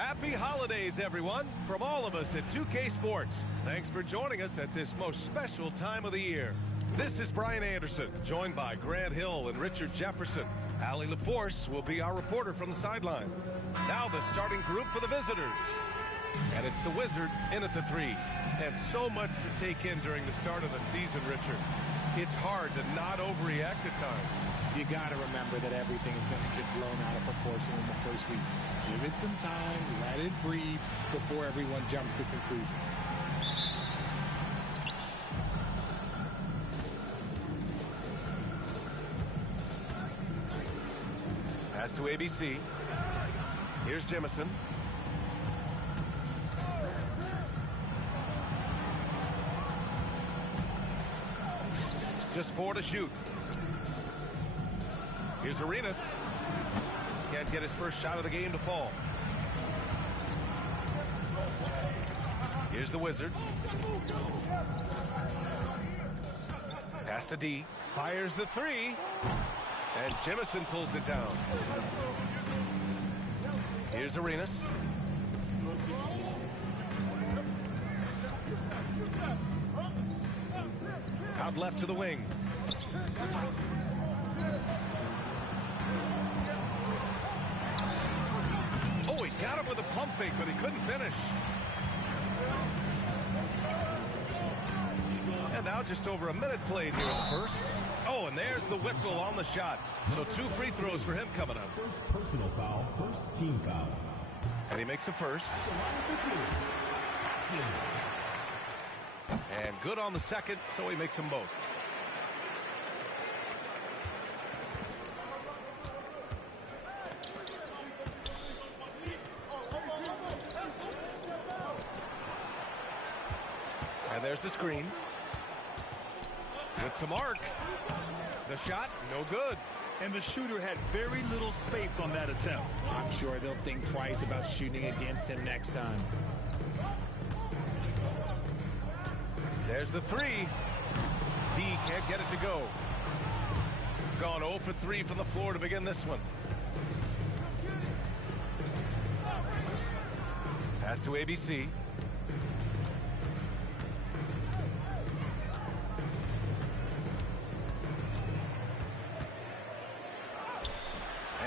Happy holidays, everyone, from all of us at 2K Sports. Thanks for joining us at this most special time of the year. This is Brian Anderson, joined by Grant Hill and Richard Jefferson. Allie LaForce will be our reporter from the sideline. Now the starting group for the visitors. And it's the Wizard in at the 3. And so much to take in during the start of the season, Richard. It's hard to not overreact at times. You got to remember that everything is going to get blown out of proportion in the first week. Give it some time, let it breathe before everyone jumps to conclusions. Pass to ABC. Here's Jemison. Just 4 to shoot. Here's Arenas. Can't get his first shot of the game to fall. Here's the Wizard. Pass to D. Fires the 3. And Jemison pulls it down. Here's Arenas. Out left to the wing. Oh, he got him with a pump fake, but he couldn't finish. And now just over a minute played here in the first. Oh, and there's the whistle on the shot. So 2 free throws for him coming up. First personal foul, first team foul. And he makes a first. And good on the second, so he makes them both. And there's the screen. Good to mark. The shot, no good. And the shooter had very little space on that attempt. I'm sure they'll think twice about shooting against him next time. There's the 3. D can't get it to go. Gone 0 for 3 from the floor to begin this one. Pass to ABC.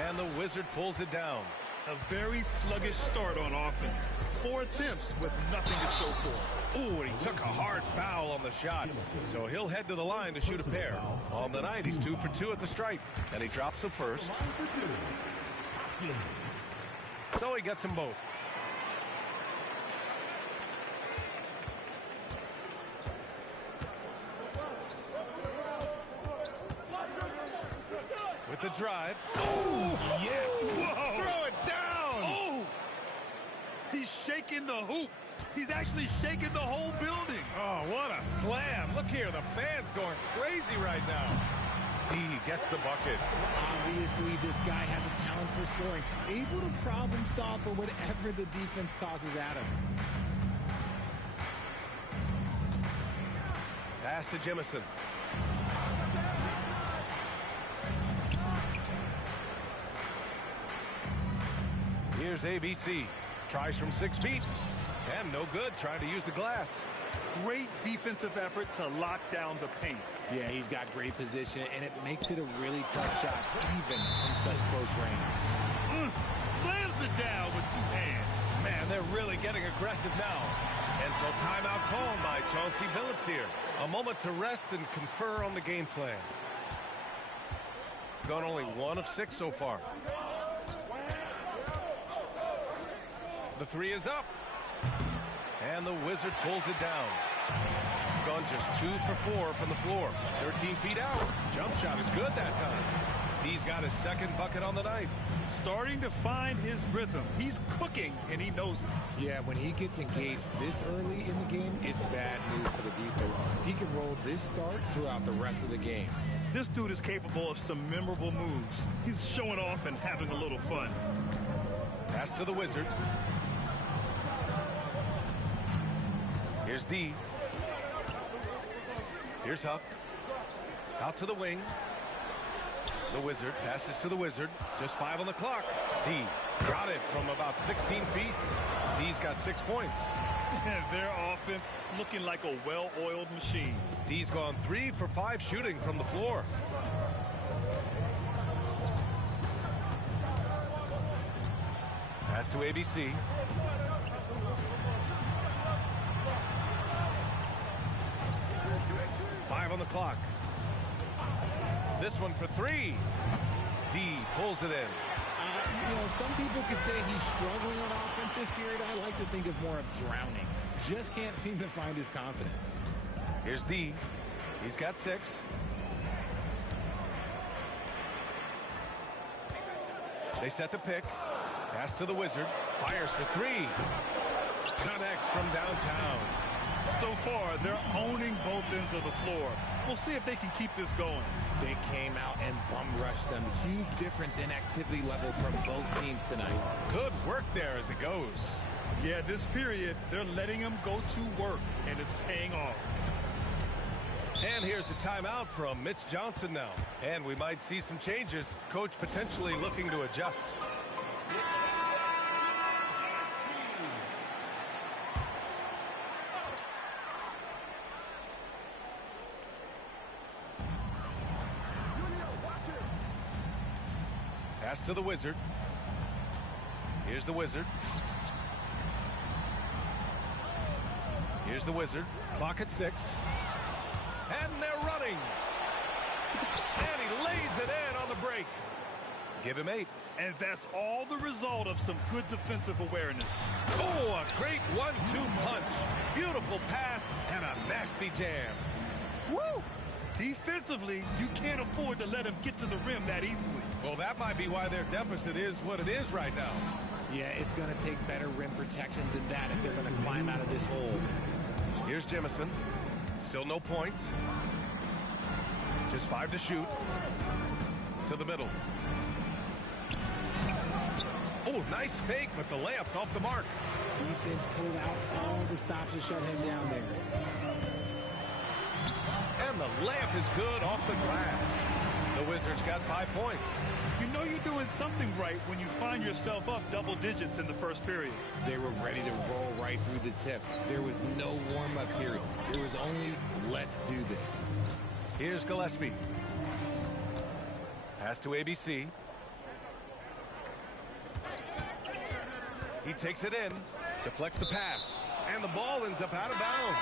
And the Wizard pulls it down. A very sluggish start on offense. 4 attempts with nothing to show for it. Ooh, and he took a hard foul on the shot. So he'll head to the line to shoot a pair. On the night, he's 2 for 2 at the stripe. And he drops the first. So he gets them both. With the drive. Oh, yes. Whoa. Throw it down. Oh! He's shaking the hoop. He's actually shaking the whole building. Oh, what a slam. Look here, the fans going crazy right now. D gets the bucket. Obviously, this guy has a talent for scoring. Able to problem solve for whatever the defense tosses at him. Pass to Jemison. Here's ABC. Tries from 6 feet. And no good, trying to use the glass. Great defensive effort to lock down the paint. Yeah, he's got great position, and it makes it a really tough shot, even from such close range. Slams it down with 2 hands. Man, they're really getting aggressive now. And so timeout called by Chauncey Billups here. A moment to rest and confer on the game plan. Gone only 1 of 6 so far. The 3 is up. And the Wizard pulls it down. Gone just 2 for 4 from the floor. 13 feet out. Jump shot is good that time. He's got his second bucket on the night. Starting to find his rhythm. He's cooking, and he knows it. Yeah, when he gets engaged this early in the game, it's bad news for the defense. He can roll this start throughout the rest of the game. This dude is capable of some memorable moves. He's showing off and having a little fun. Pass to the Wizard. Here's D. Here's Huff. Out to the wing. The Wizard passes to the Wizard. Just 5 on the clock. D got it from about 16 feet. D's got 6 points. Their offense looking like a well-oiled machine. D's gone 3 for 5 shooting from the floor. Pass to ABC. Five on the clock. This one for 3. D pulls it in. Some people could say he's struggling on offense this period. I like to think of more of drowning. Just can't seem to find his confidence. Here's D. He's got 6. They set the pick. Pass to the Wizard. Fires for 3. Connects from downtown. So far, they're owning both ends of the floor. We'll see if they can keep this going. They came out and bum rushed them. Huge difference in activity level from both teams tonight. Good work there as it goes. Yeah, this period, they're letting them go to work, and it's paying off. And here's a timeout from Mitch Johnson now. And we might see some changes. Coach potentially looking to adjust. Pass to the Wizard. Here's the Wizard. Here's the Wizard. Clock at 6. And they're running. And he lays it in on the break. Give him 8. And that's all the result of some good defensive awareness. Oh, a great 1-2 punch. Beautiful pass and a nasty jam. Woo! Defensively, you can't afford to let him get to the rim that easily. Well, that might be why their deficit is what it is right now. Yeah, it's going to take better rim protection than that if they're going to climb out of this hole. Here's Jemison. Still no points. Just 5 to shoot. To the middle. Oh, nice fake, but the layup's off the mark. Defense pulled out all the stops to shut him down there. And the layup is good off the glass. The Wizards got 5 points. You know you're doing something right when you find yourself up double digits in the first period. They were ready to roll right through the tip. There was no warm-up period. There was only, let's do this. Here's Gillespie. Pass to ABC. He takes it in, deflects the pass, and the ball ends up out of bounds.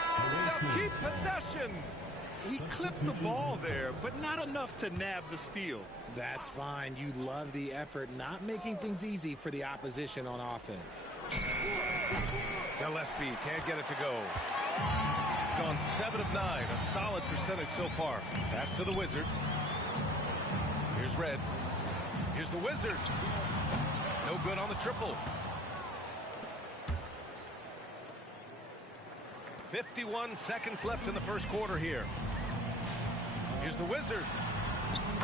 They'll keep possession. He clipped the ball there, but not enough to nab the steal. That's fine. You love the effort, not making things easy for the opposition on offense. Gillespie can't get it to go. Gone 7 of 9, a solid percentage so far. Pass to the Wizard. Here's Red. Here's the Wizard. No good on the triple. 51 seconds left in the first quarter here. Here's the Wizard.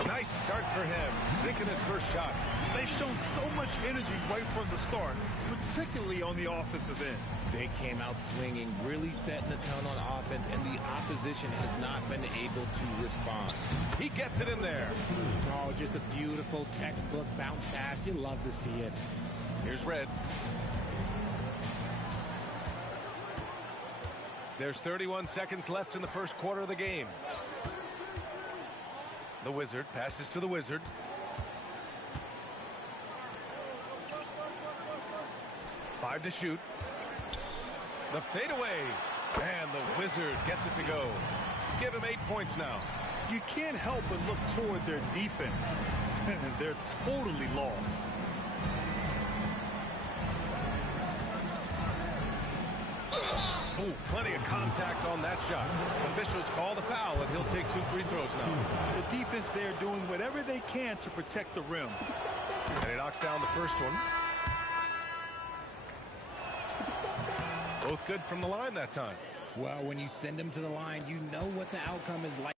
Nice start for him, sinking his first shot. They've shown so much energy right from the start, particularly on the offensive end. They came out swinging, really setting the tone on offense, and the opposition has not been able to respond. He gets it in there. Oh, just a beautiful textbook bounce pass. You love to see it. Here's Red. There's 31 seconds left in the first quarter of the game. The Wizard passes to the Wizard. Five to shoot. The fadeaway. And the Wizard gets it to go. Give him 8 points now. You can't help but look toward their defense. They're totally lost. Oh, plenty of contact on that shot. Officials call the foul, and he'll take 2 free throws now. The defense there doing whatever they can to protect the rim. And he knocks down the first one. Both good from the line that time. Well, when you send them to the line, you know what the outcome is like.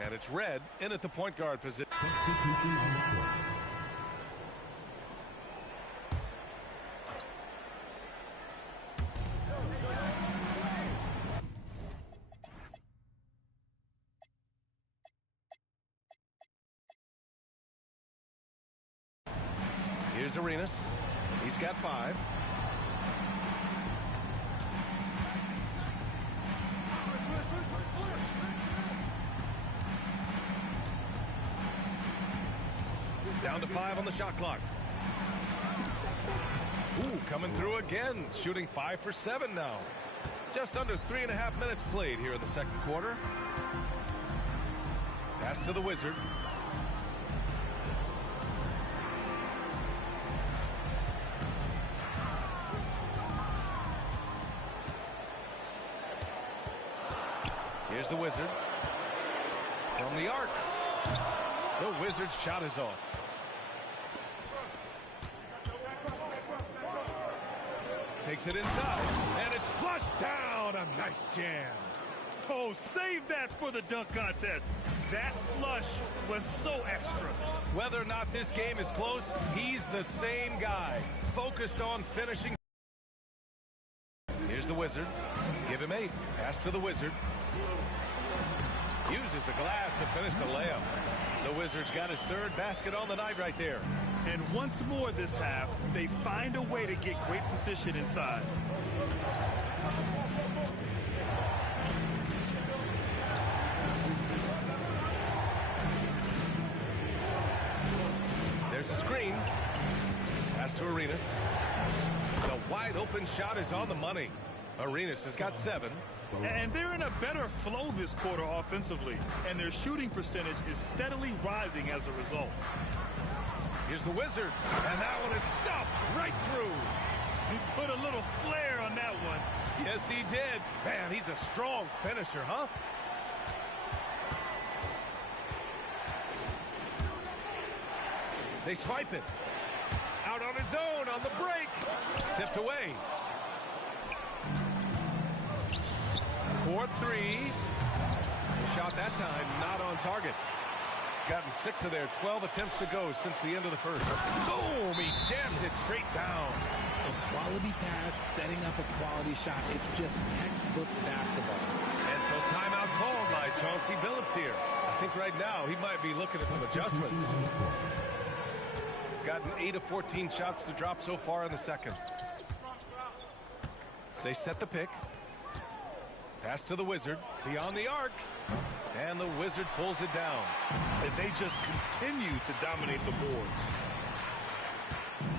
And it's Red in at the point guard position. Arenas. He's got 5. Down to 5 on the shot clock. Ooh, coming through again, shooting 5 for 7 now. Just under 3.5 minutes played here in the second quarter. Pass to the Wizard. Here's the Wizard. From the arc. The Wizard's shot is off. Takes it inside, and it's flushed down. A nice jam. Oh, save that for the dunk contest. That flush was so extra. Whether or not this game is close, he's the same guy, focused on finishing. Here's the Wizard. Give him 8. Pass to the Wizard. Uses the glass to finish the layup. The Wizards got his 3rd basket on the night right there. And once more this half, they find a way to get great position inside. There's a screen. Pass to Arenas. The wide open shot is on the money. Arenas has got 7. And they're in a better flow this quarter offensively, and their shooting percentage is steadily rising as a result. Here's the Wizard, and that one is stuffed right through. He put a little flair on that one. Yes, he did. Man, he's a strong finisher, huh? They swipe it. Out on his own on the break. Tipped away. 4-3. The shot that time not on target. Gotten 6 of their 12 attempts to go since the end of the first. Boom! He jams it straight down. A quality pass, setting up a quality shot. It's just textbook basketball. And so timeout called by Chauncey Billups here. I think right now he might be looking at some adjustments. Gotten 8 of 14 shots to drop so far in the second. They set the pick. Pass to the Wizard. Beyond the arc. And the Wizard pulls it down. And they just continue to dominate the boards.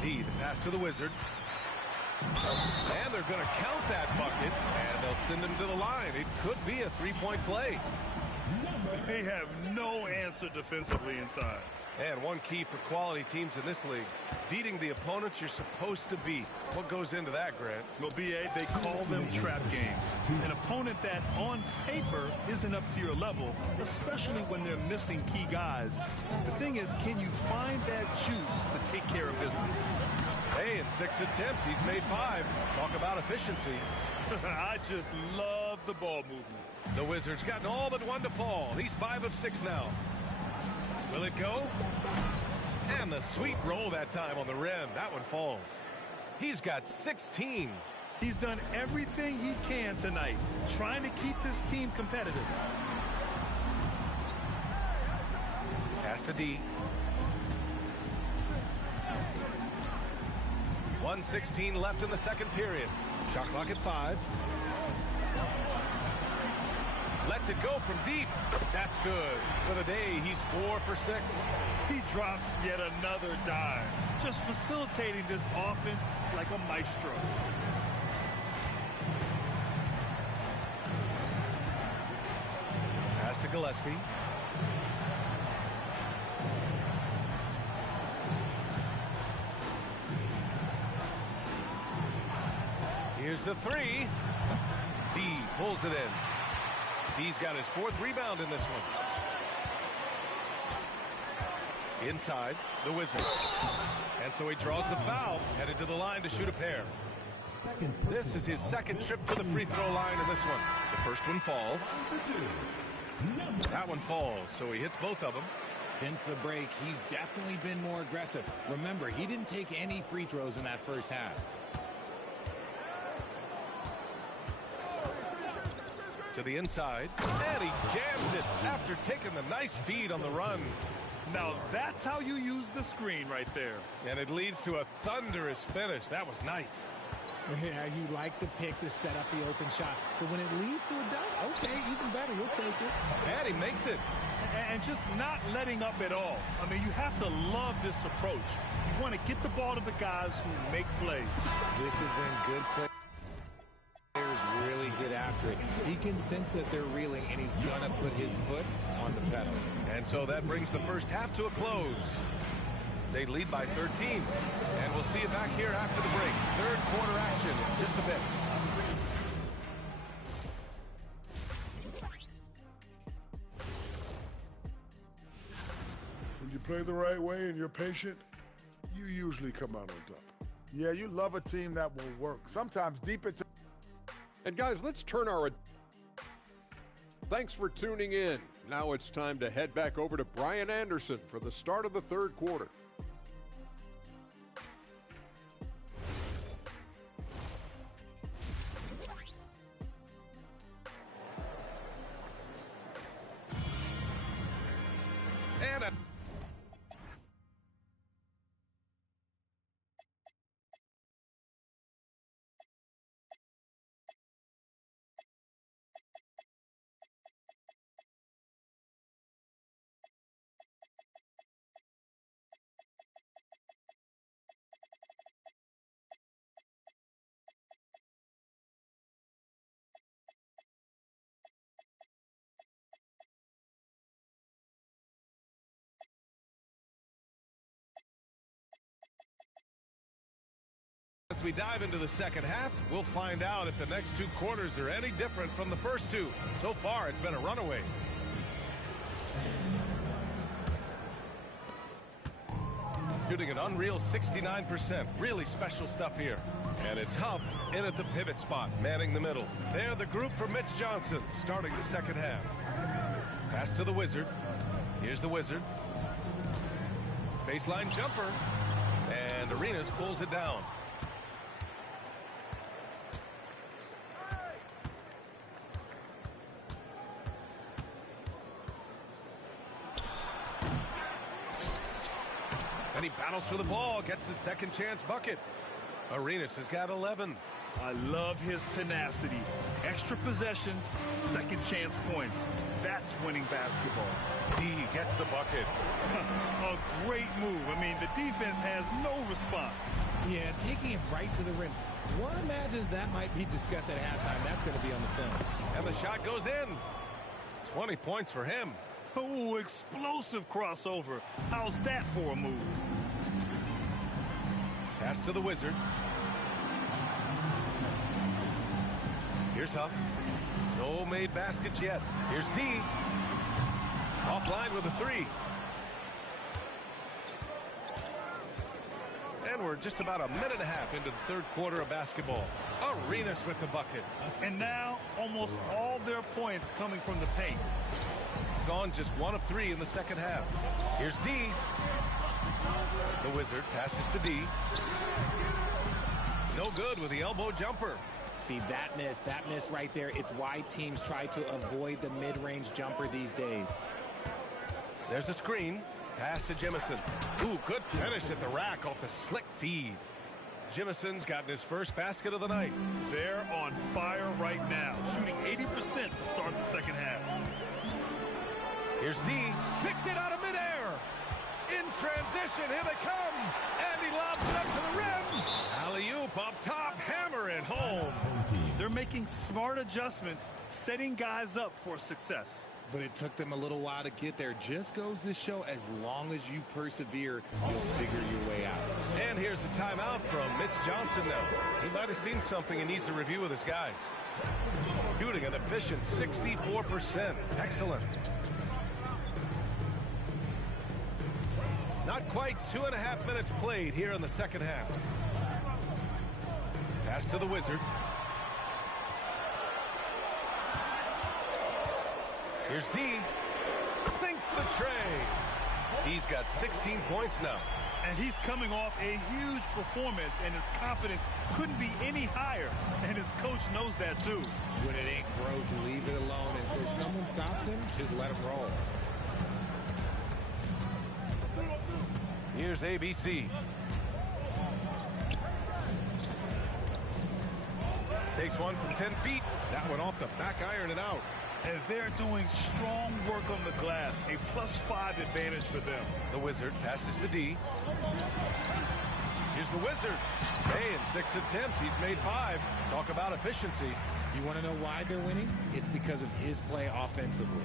The pass to the Wizard. And they're going to count that bucket. And they'll send him to the line. It could be a 3-point play. They have no answer defensively inside. And one key for quality teams in this league, beating the opponents you're supposed to beat. What goes into that, Grant? Well, B.A., they call them trap games. An opponent that, on paper, isn't up to your level, especially when they're missing key guys. The thing is, can you find that juice to take care of business? Hey, in 6 attempts, he's made 5. Talk about efficiency. I just love the ball movement. The Wizards gotten all but 1 to fall. He's 5 of 6 now. Will it go? And the sweet roll that time on the rim. That one falls. He's got 16. He's done everything he can tonight, trying to keep this team competitive. Pass to D. 1:16 left in the second period. Shot clock at 5. Lets it go from deep. That's good. For the day, he's 4 for 6. He drops yet another dime, just facilitating this offense like a maestro. Pass to Gillespie. Here's the 3. D pulls it in. D's got his 4th rebound in this one. Inside, the Wizards. And so he draws the foul, headed to the line to shoot a pair. This is his 2nd trip to the free throw line in this one. The first one falls. That one falls, so he hits both of them. Since the break, he's definitely been more aggressive. Remember, he didn't take any free throws in that first half. To the inside, and he jams it after after taking the nice feed on the run. Now that's how you use the screen right there. And it leads to a thunderous finish. That was nice. Yeah, you like the pick to set up the open shot. But when it leads to a dunk, okay, even better. We'll take it. And he makes it. And just not letting up at all. I mean, you have to love this approach. You want to get the ball to the guys who make plays. This is when good players really get after it. He can sense that they're reeling, and he's going to put his foot on the pedal. And so that brings the first half to a close. They lead by 13. And we'll see you back here after the break. Third quarter action in just a bit. When you play the right way and you're patient, you usually come out on top. Yeah, you love a team that will work. Sometimes deep into... And guys, let's turn our... Thanks for tuning in. Now it's time to head back over to Brian Anderson for the start of the third quarter. As we dive into the second half, we'll find out if the next two quarters are any different from the first two. So far, it's been a runaway. Shooting an unreal 69%. Really special stuff here. And it's Huff in at the pivot spot, manning the middle. They're the group for Mitch Johnson, starting the second half. Pass to the Wizard. Here's the Wizard. Baseline jumper. And Arenas pulls it down. And he battles for the ball, gets the second chance bucket. Arenas has got 11. I love his tenacity. Extra possessions, second chance points. That's winning basketball. D gets the bucket. A great move. I mean, the defense has no response. Yeah, taking it right to the rim. One imagines that might be discussed at halftime. That's going to be on the film. And the shot goes in. 20 points for him. Oh, explosive crossover. How's that for a move? Pass to the Wizard. Here's Huff. No made baskets yet. Here's D. Offline with a three. And we're just about a minute and a half into the third quarter of basketball. Arenas with the bucket. And now almost all their points coming from the paint. Gone just 1 of 3 in the second half. Here's D. The Wizard passes to D. No good with the elbow jumper. See, that miss right there, it's why teams try to avoid the mid-range jumper these days. There's a screen. Pass to Jimison. Ooh, good finish at the rack off the slick feed. Jimison's gotten his first basket of the night. They're on fire right now, shooting 80% to start the second half. Here's D. Picked it out of midair. In transition, here they come. And he lobs it up to the rim. Alley-oop up top, hammer it home. They're making smart adjustments, setting guys up for success. But it took them a little while to get there. Just goes to show, as long as you persevere, you'll figure your way out. And here's the timeout from Mitch Johnson now. He might have seen something and needs to review with his guys. Shooting an efficient 64%. Excellent. Not quite 2.5 minutes played here in the second half. Pass to the Wizard. Here's D. Sinks the tray. D's got 16 points now. And he's coming off a huge performance, and his confidence couldn't be any higher. And his coach knows that, too. When it ain't broke, leave it alone. Until someone stops him, just let him roll. Here's ABC. Takes one from 10 feet. That one off the back iron and out. And they're doing strong work on the glass. A +5 advantage for them. The Wizard passes to D. Here's the Wizard. Hey, in 6 attempts, he's made 5. Talk about efficiency. You want to know why they're winning? It's because of his play offensively.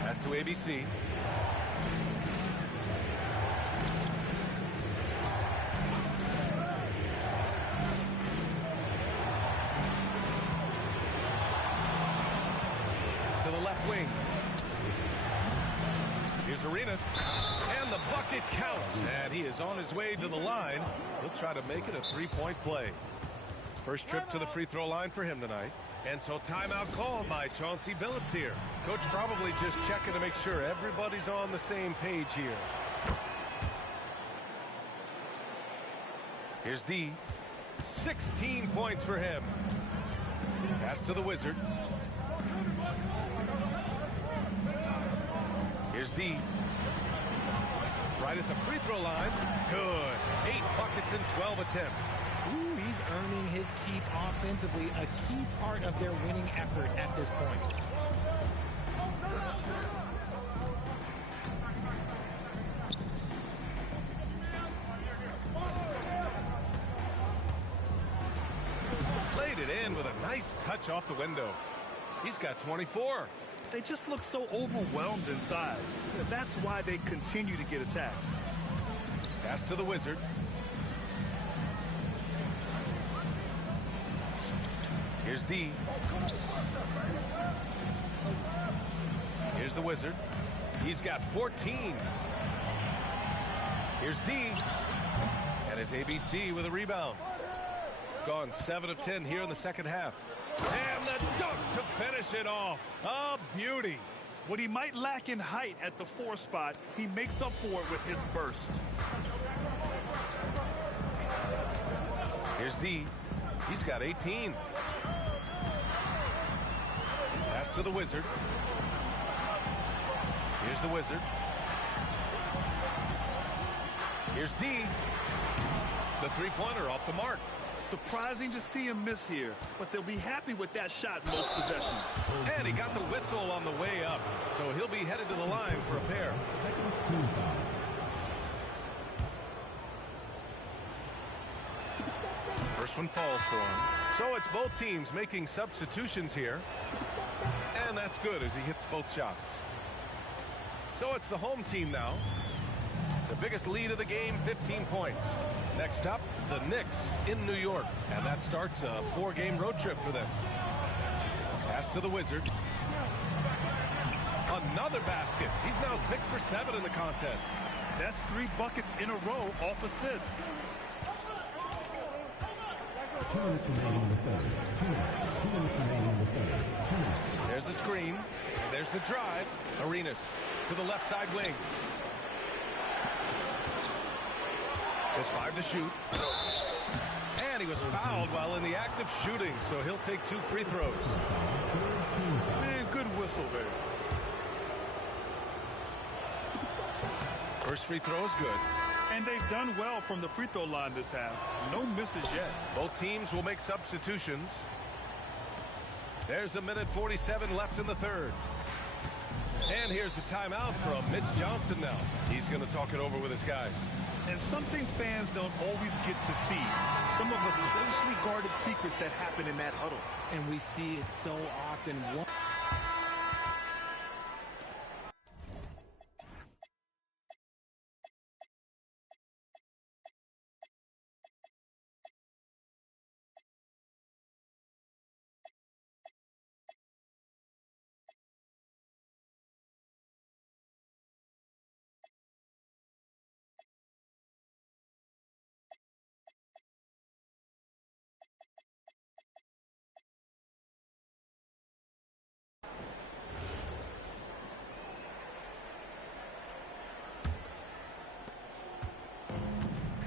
Pass to ABC. To the left wing. Here's Arenas. And the bucket counts. And he is on his way to the line. He'll try to make it a 3-point play. First trip to the free throw line for him tonight. And so timeout called by Chauncey Billups here. Coach probably just checking to make sure everybody's on the same page here. Here's D. 16 points for him. Pass to the Wizard. Here's D. Right at the free throw line. Good. 8 buckets in 12 attempts. Ooh, he's earning his keep offensively, a key part of their winning effort at this point. Laid it in with a nice touch off the window. He's got 24. They just look so overwhelmed inside. That's why they continue to get attacked. Pass to the Wizard. Here's D. Here's the Wizard. He's got 14. Here's D. And it's ABC with a rebound. Gone 7 of 10 here in the second half. And the dunk to finish it off. A beauty. What he might lack in height at the 4 spot, he makes up for it with his burst. Here's D. He's got 18. Pass to the Wizard. Here's the Wizard. Here's D. The three-pointer off the mark. Surprising to see him miss here, but they'll be happy with that shot in most possessions. And he got the whistle on the way up, so he'll be headed to the line for a pair. Second team foul. First one falls for him. So it's both teams making substitutions here. And that's good as he hits both shots. So it's the home team now. The biggest lead of the game, 15 points. Next up, the Knicks in New York. And that starts a 4-game road trip for them. Pass to the Wizard. Another basket. He's now 6 for 7 in the contest. That's 3 buckets in a row off assist. 2 minutes remaining in the third. 2 minutes. 2 minutes remaining in the third. 2 minutes. There's the screen. And there's the drive. Arenas to the left side wing. Just 5 to shoot. And he was fouled while in the act of shooting, so he'll take 2 free throws. Man, good whistle there. First free throw is good. And they've done well from the free throw line this half. No misses yet. Both teams will make substitutions. There's a minute 47 left in the third. And here's the timeout from Mitch Johnson now. He's going to talk it over with his guys. And something fans don't always get to see. Some of the closely guarded secrets that happen in that huddle. And we see it so often.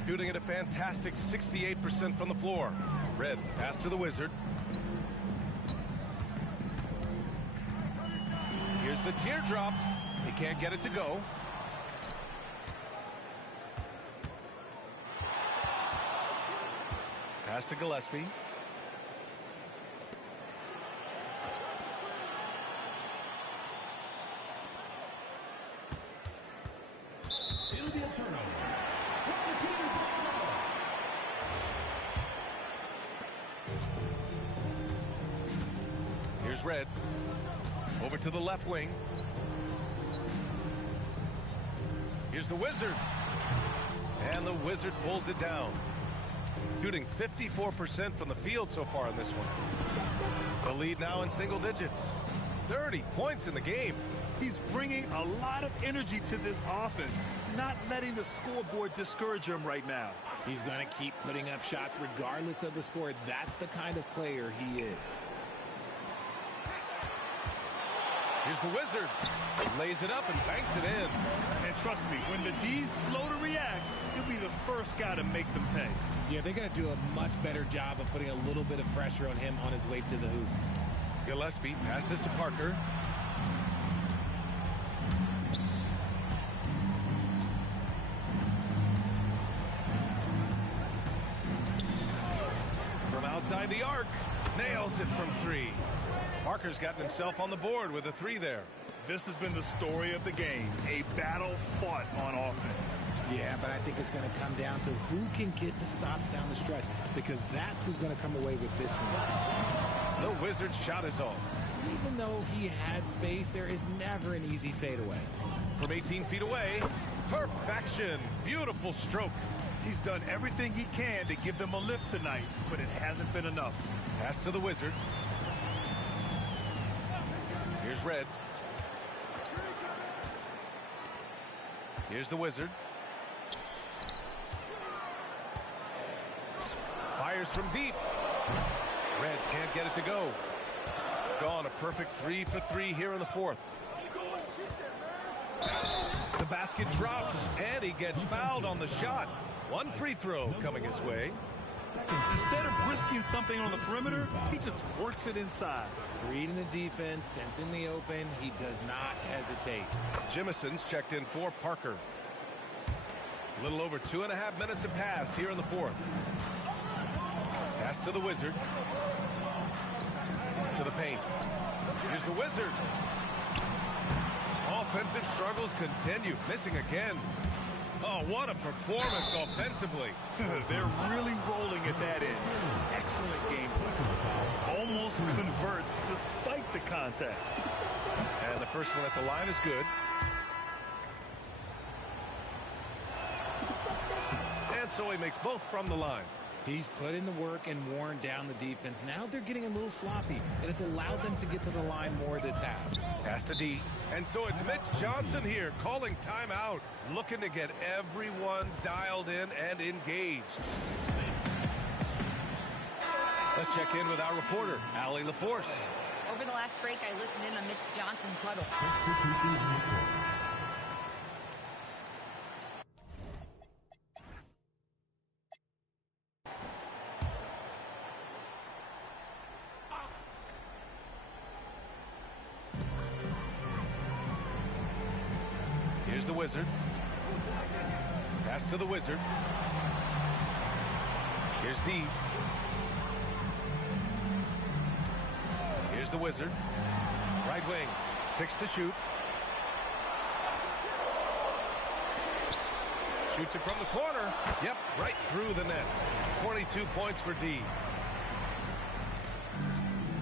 Shooting at a fantastic 68% from the floor. Red, pass to the Wizard. Here's the teardrop. He can't get it to go. Pass to Gillespie. It'll be a turnover. Here's Red. Over to the left wing. Here's the Wizard. And the Wizard pulls it down. Shooting 54% from the field so far in this one. The lead now in single digits. 30 points in the game. He's bringing a lot of energy to this offense, not letting the scoreboard discourage him right now. He's going to keep putting up shots regardless of the score. That's the kind of player he is. Here's the Wizard. Lays it up and banks it in. And trust me, when the D's slow to react, he'll be the first guy to make them pay. Yeah, they're going to do a much better job of putting a little bit of pressure on him on his way to the hoop. Gillespie passes to Parker. From outside the arc, nails it from three. Parker's gotten himself on the board with a three there. This has been the story of the game, a battle fought on offense. Yeah, but I think it's going to come down to who can get the stops down the stretch, because that's who's going to come away with this one. The Wizard's shot is off. Even though he had space, there is never an easy fadeaway. From 18 feet away, perfection. Beautiful stroke. He's done everything he can to give them a lift tonight, but it hasn't been enough. Pass to the Wizard. Here's Red. Here's the Wizard. Fires from deep. Red can't get it to go. Gone a perfect 3 for 3 here in the fourth. The basket drops, and he gets fouled on the shot. One free throw coming his way. Instead of risking something on the perimeter, he just works it inside. Reading the defense, sensing the open, he does not hesitate. Jimison's checked in for Parker. A little over 2.5 minutes have passed here in the fourth. Pass to the Wizard. To the paint. Here's the Wizard. Offensive struggles continue. Missing again. Oh, what a performance offensively. They're really rolling at that end. Excellent game play. Almost converts despite the contact. And the first one at the line is good. And so he makes both from the line. He's put in the work and worn down the defense. Now they're getting a little sloppy, and it's allowed them to get to the line more this half. Pass to D. And so it's Mitch Johnson here calling timeout, looking to get everyone dialed in and engaged. Let's check in with our reporter, Allie LaForce. Over the last break, I listened in on Mitch Johnson's huddle. Here's the Wizard. Pass to the Wizard. Here's D. Here's the Wizard. Right wing. 6 to shoot. Shoots it from the corner. Yep, right through the net. 22 points for D.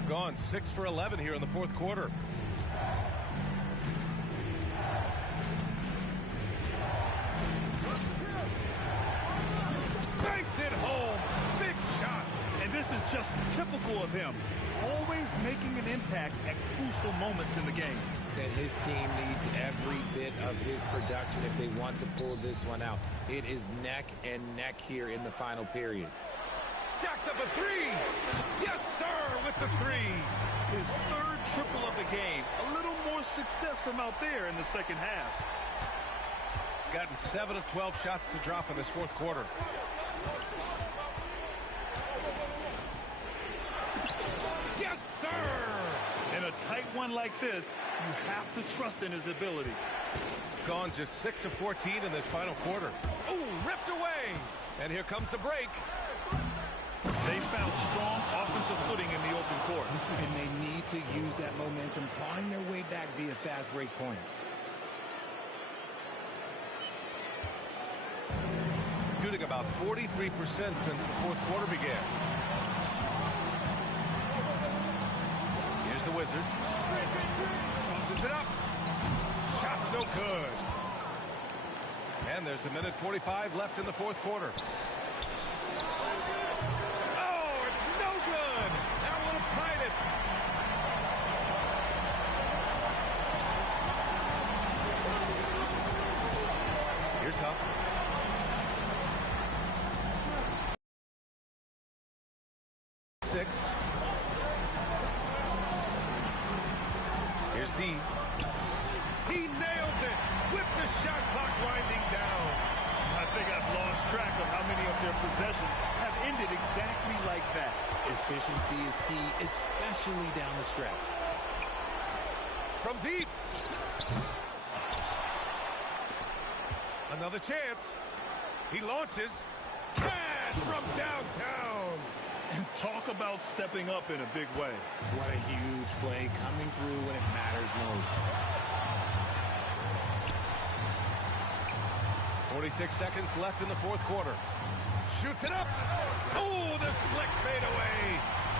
Gone 6 for 11 here in the fourth quarter. Banks it home. Big shot. And this is just typical of him. Always making an impact at crucial moments in the game. And his team needs every bit of his production if they want to pull this one out. It is neck and neck here in the final period. Jacks up a three. Yes, sir, with the three. His third triple of the game. A little more success from out there in the second half. gotten 7 of 12 shots to drop in this fourth quarter. Yes, sir! In a tight one like this, you have to trust in his ability. Gone just 6 of 14 in this final quarter. Oh, ripped away! And here comes the break. They found strong offensive footing in the open court. And they need to use that momentum, clawing their way back via fast break points. Shooting about 43% since the fourth quarter began. Here's the Wizard. Tosses it up. Shot's no good. And there's a minute 45 left in the fourth quarter. Oh, it's no good. That would have tied it. Here's Huff. Six. Here's D. He nails it with the shot clock winding down. I think I've lost track of how many of their possessions have ended exactly like that. Efficiency is key, especially down the stretch. From deep. Another chance. He launches. Cash from downtown. And talk about stepping up in a big way. What a huge play, coming through when it matters most. 46 seconds left in the fourth quarter. Shoots it up. Oh, the slick fadeaway.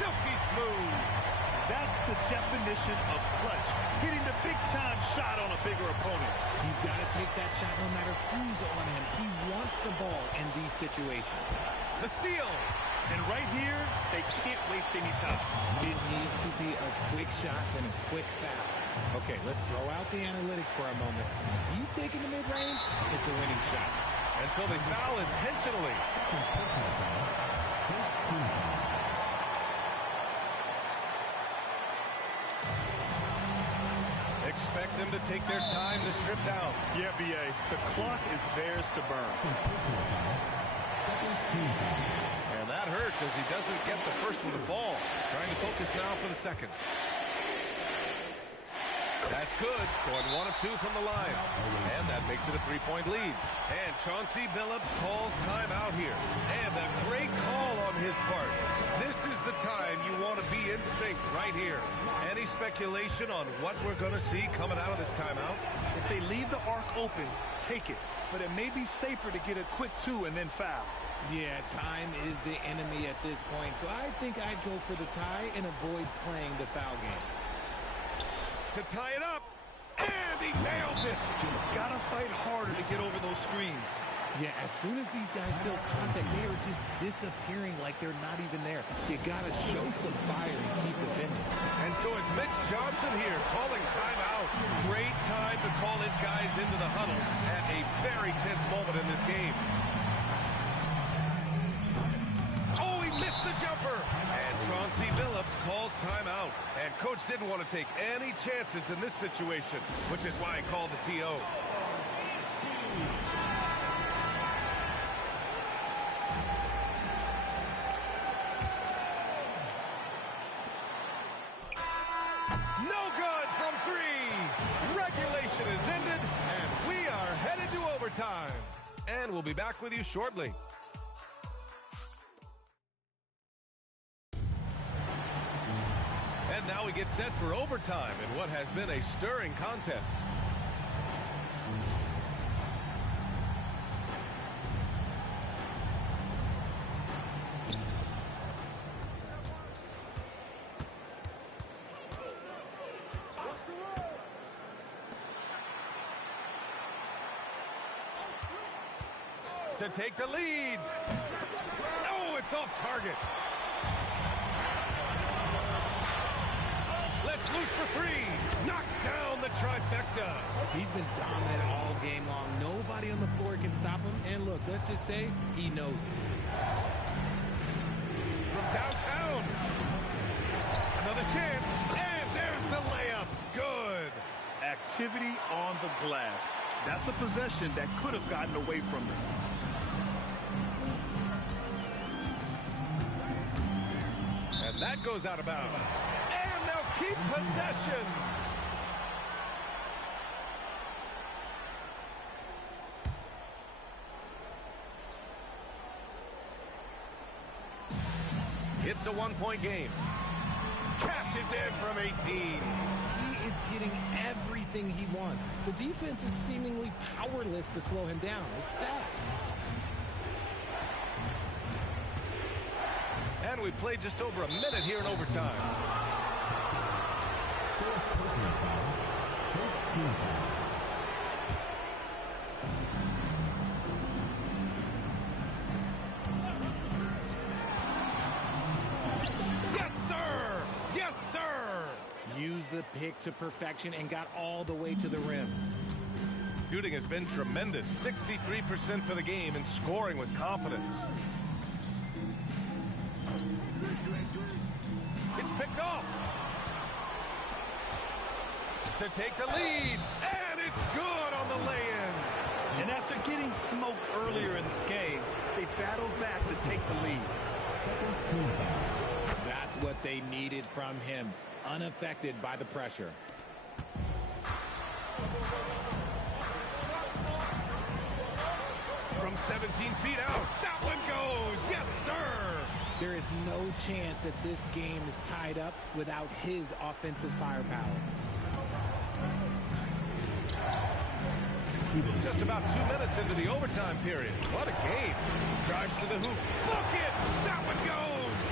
Silky smooth. That's the definition of clutch. Hitting the big-time shot on a bigger opponent. He's got to take that shot no matter who's on him. He wants the ball in these situations. The steal. And right here, they can't waste any time. It needs to be a quick shot and a quick foul. Okay, let's throw out the analytics for a moment. If he's taking the mid-range, it's a winning shot. And so they foul intentionally. Expect them to take their time this trip down. Yeah, B.A., the clock is theirs to burn. And that hurts as he doesn't get the first one to fall. Trying to focus now for the second. That's good. Going 1 of 2 from the line. And that makes it a 3-point lead. And Chauncey Billups calls timeout here. And a great call on his part. This is the time you want to be in sync right here. Any speculation on what we're going to see coming out of this timeout? If they leave the arc open, take it. But it may be safer to get a quick 2 and then foul. Yeah, time is the enemy at this point. So I think I'd go for the tie and avoid playing the foul game. To tie it up, and he nails it. Gotta fight harder to get over those screens. Yeah, as soon as these guys build contact, they are just disappearing like they're not even there. You gotta show some fire and keep defending. And so it's Mitch Johnson here calling timeout. Great time to call his guys into the huddle at a very tense moment in this game. Oh, he missed the jumper. And Chauncey Billups calls timeout. And coach didn't want to take any chances in this situation, which is why he called the TO. No good from 3. Regulation is ended, and we are headed to overtime. And we'll be back with you shortly. And now we get set for overtime in what has been a stirring contest. To take the lead. Oh, it's off target. Let's loose for 3. Knocks down the trifecta. He's been dominant all game long. Nobody on the floor can stop him. And look, let's just say he knows it. From downtown. Another chance. And there's the layup. Good. Activity on the glass. That's a possession that could have gotten away from them. And that goes out of bounds. And they'll keep possession. It's a one-point game. Cashes in from 18. He is getting everything he wants. The defense is seemingly powerless to slow him down. It's sad. And we played just over a minute here in overtime. Fourth personal foul. First team foul. Yes, sir! Yes, sir! Used the pick to perfection and got all the way to the rim. Shooting has been tremendous. 63% for the game and scoring with confidence. It's picked off. To take the lead. And it's good on the lay-in. And after getting smoked earlier in this game, they battled back to take the lead. Second team foul. That's what they needed from him. Unaffected by the pressure. From 17 feet out. That one goes. Yes, sir. There is no chance that this game is tied up without his offensive firepower. Just about 2 minutes into the overtime period. What a game. Drives to the hoop. Bucket. That one goes.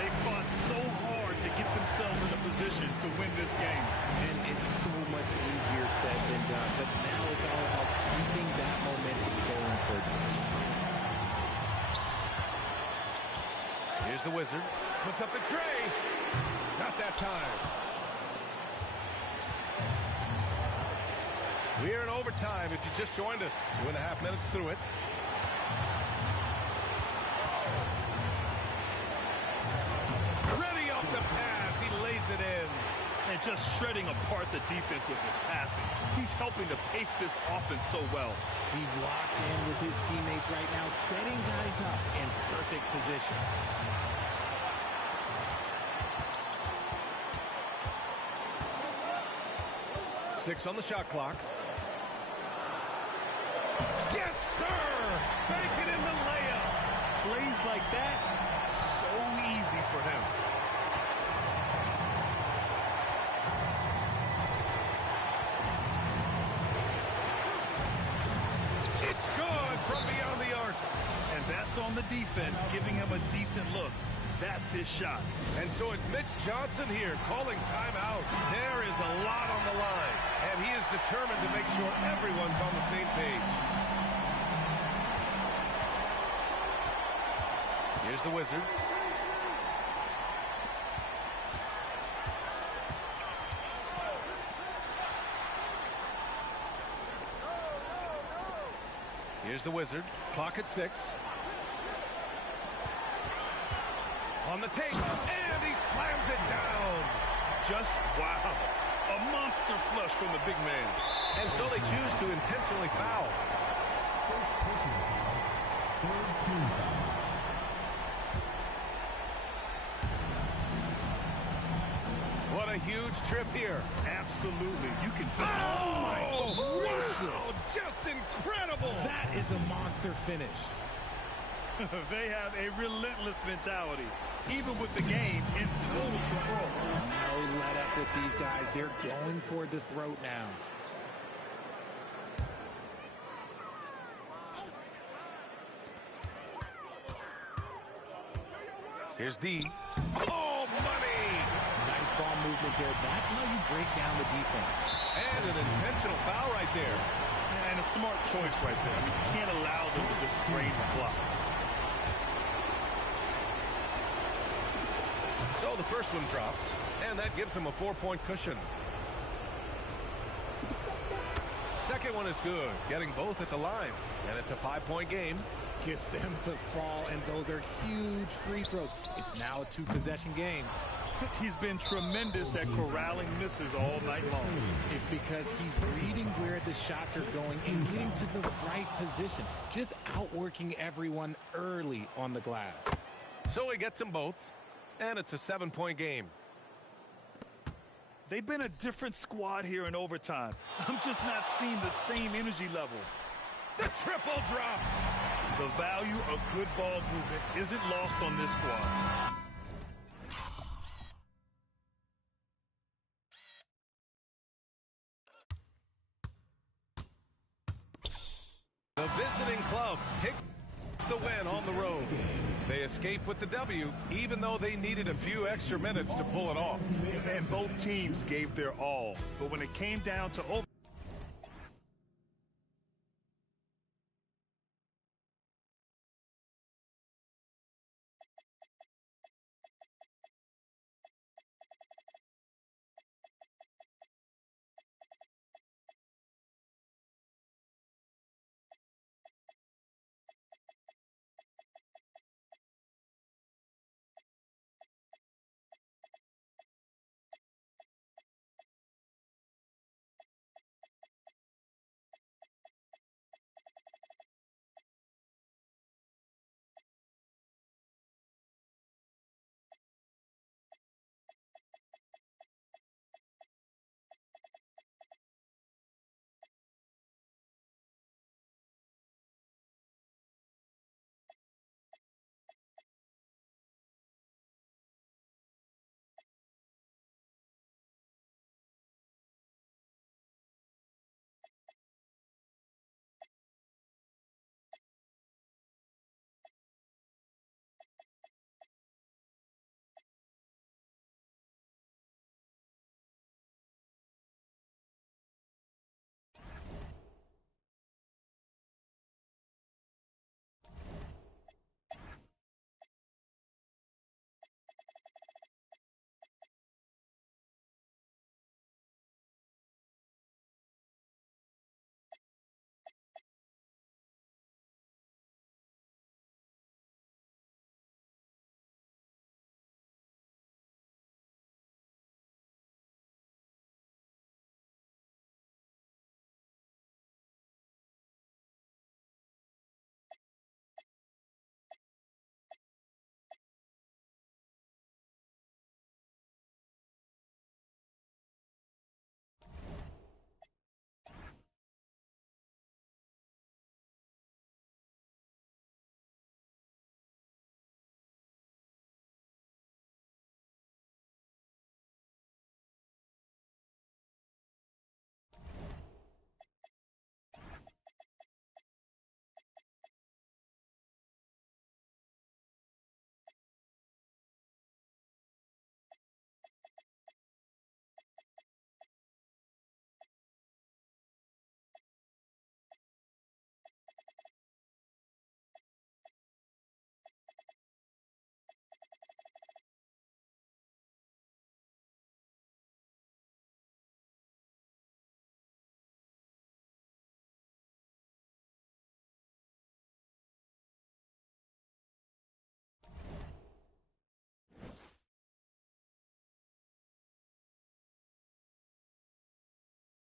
They fought so hard to get themselves in a position to win this game. And it's so much easier said than done. But now it's all about keeping that momentum going for them. Here's the Wizard. Puts up the tray. Not that time. We're in overtime if you just joined us. 2.5 minutes through it. Ready off the pass. He lays it in. And just shredding apart the defense with his passing. He's helping to pace this offense so well. He's locked in with his teammates right now, setting guys up in perfect position. Six on the shot clock. Yes, sir! Banking in the layup. Plays like that, so easy for him. It's good from beyond the arc. And that's on the defense, giving him a decent look. That's his shot. And so it's Mitch Johnson here calling timeout. There is a lot on the line, and he is determined to make sure everyone's on the same page. Here's the Wizard. Here's the Wizard. Clock at 6. On the take, and he slams it down. Just wow. A monster flush from the big man. And so they choose to intentionally foul. First personal foul. Third team foul. What a huge trip here. Absolutely. You can feel Oh, gracious. wow, just incredible. That is a monster finish. They have a relentless mentality, even with the game in total control. No let up with these guys. They're going for the throat now. Here's D. Oh, money. Nice ball movement there. That's how you break down the defense. And an intentional foul right there. And a smart choice right there. I mean, you can't allow them to just drain the clock. So the first one drops, and that gives him a 4-point cushion. Second one is good, getting both at the line, and it's a 5-point game. gets them to fall, and those are huge free throws. It's now a two-possession game. He's been tremendous at corralling misses all night long. It's because he's reading where the shots are going and getting to the right position, just outworking everyone early on the glass. So he gets them both, and it's a 7-point game. They've been a different squad here in overtime. I'm just not seeing the same energy level. The triple drop. The value of good ball movement isn't lost on this squad. The visiting club takes the win on the road. They escape with the W, even though they needed a few extra minutes to pull it off. And both teams gave their all. But when it came down to